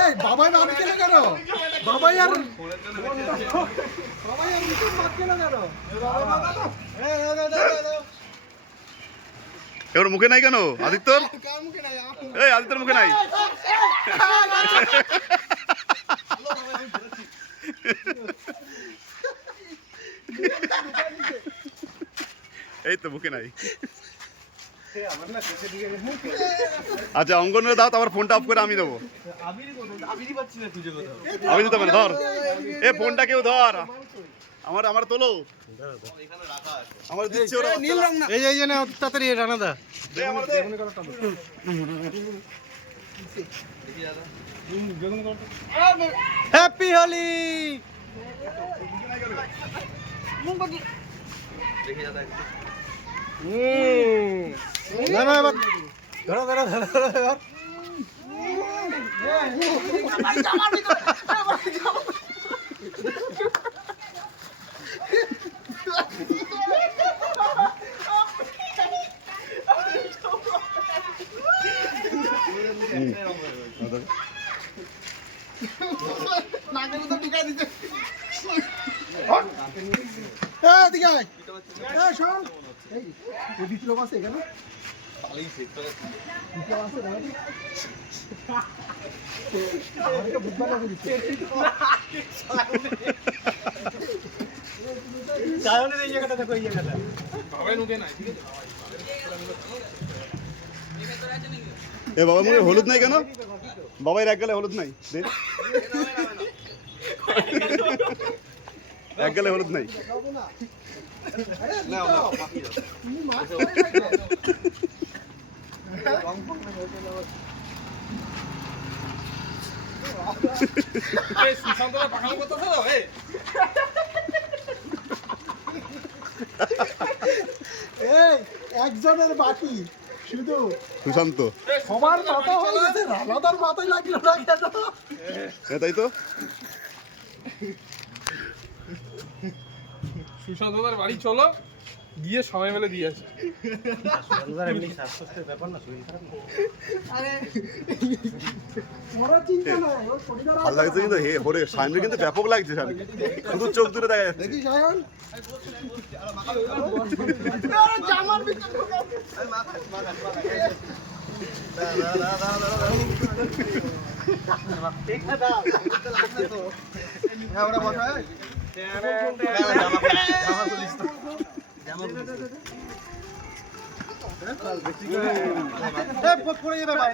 এই বাবাই বাদ কেন কেন বাবাই আর বাদ কেন কেন এবার মুখে নাই কেন আদিত্যর? এই আদিত্যর মুখে নাই। এই তো মুখে নাই। আচ্ছা অঙ্কনের দাও, তারপর ফোনটা অফ করে আমি দেবো। আমি দিতে পারি, ধর এ ফোনটা কেউ ধর, আমার তোলো, আমার দিচ্ছে ওরা। এই এই না তাড়াতাড়ি রানা দা হ্যাপি হোলি। না না এবার ধরো ধরো ধরো ধরো এ বাবা মুখে হলুদ নাই কেন? বাবার এক গালে হলুদ নাই, এক গালে হলুদ নাই। একজনের বাকি শুধু সুশান্ত, সবার মাথা হয়ে গেছে, রানাদার মাথায় লাগলো না কেন? তাই তো সুশান্তদার বাড়ি চলো, গিয়ে সময় মেলে দিয়ে আসি। ভালো লাগছে কিন্তু সামনে কিন্তু ব্যাপক লাগছে, শুধু চোখ দূরে দেখা যাচ্ছে। দেখি সায়ন পড়ে যাবে ভাই।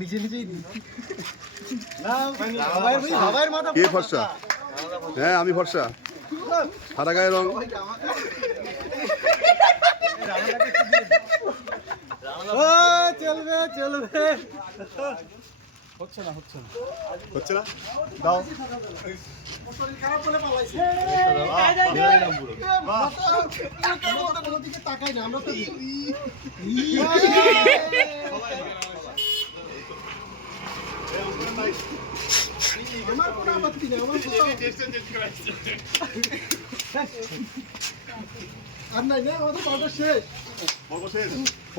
নিজে নিজেই কে ফর্সা? হ্যাঁ আমি ফর্সা, সাদা গায়ের রং। চলবে চলবে, হচ্ছে না, দাও। খারাপ বলে পালাইছে। তাকাই না আমরা তো আমার কোনো আপত্তি নেই, আমার আর নাই না, আমাদের পর্ব শেষ।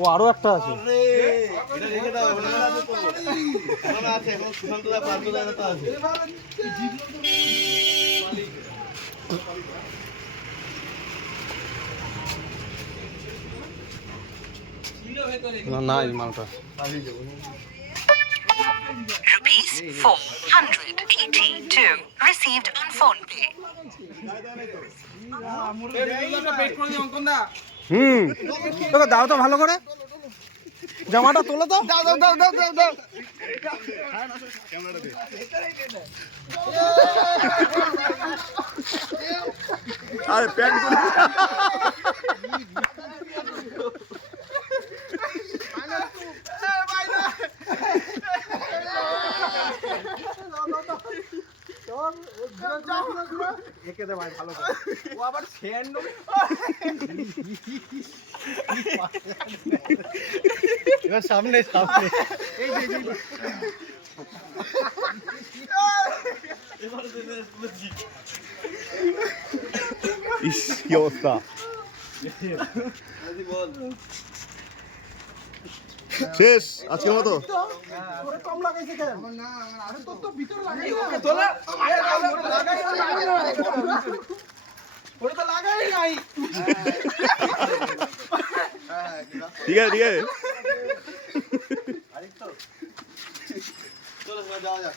ও আরো একটা আছে। না এই মালটা ₹482 received on PhonePe. তোকে দাও তো ভালো করে, জামাটা তোলো তো। দাও দাও দাও দাও দাও দাও। আরে প্যান্ট করে এবার সামনে সামনে ইস কি অবস্থা। শেষ আজকের মতো। ওরে কম লাগাইছে কেন? আরে তোর তো ভিতরে লাগাই না। ওরে তো লাগাই নাই। ঠিক আছে ঠিক আছে। চলো যাওয়া যাক।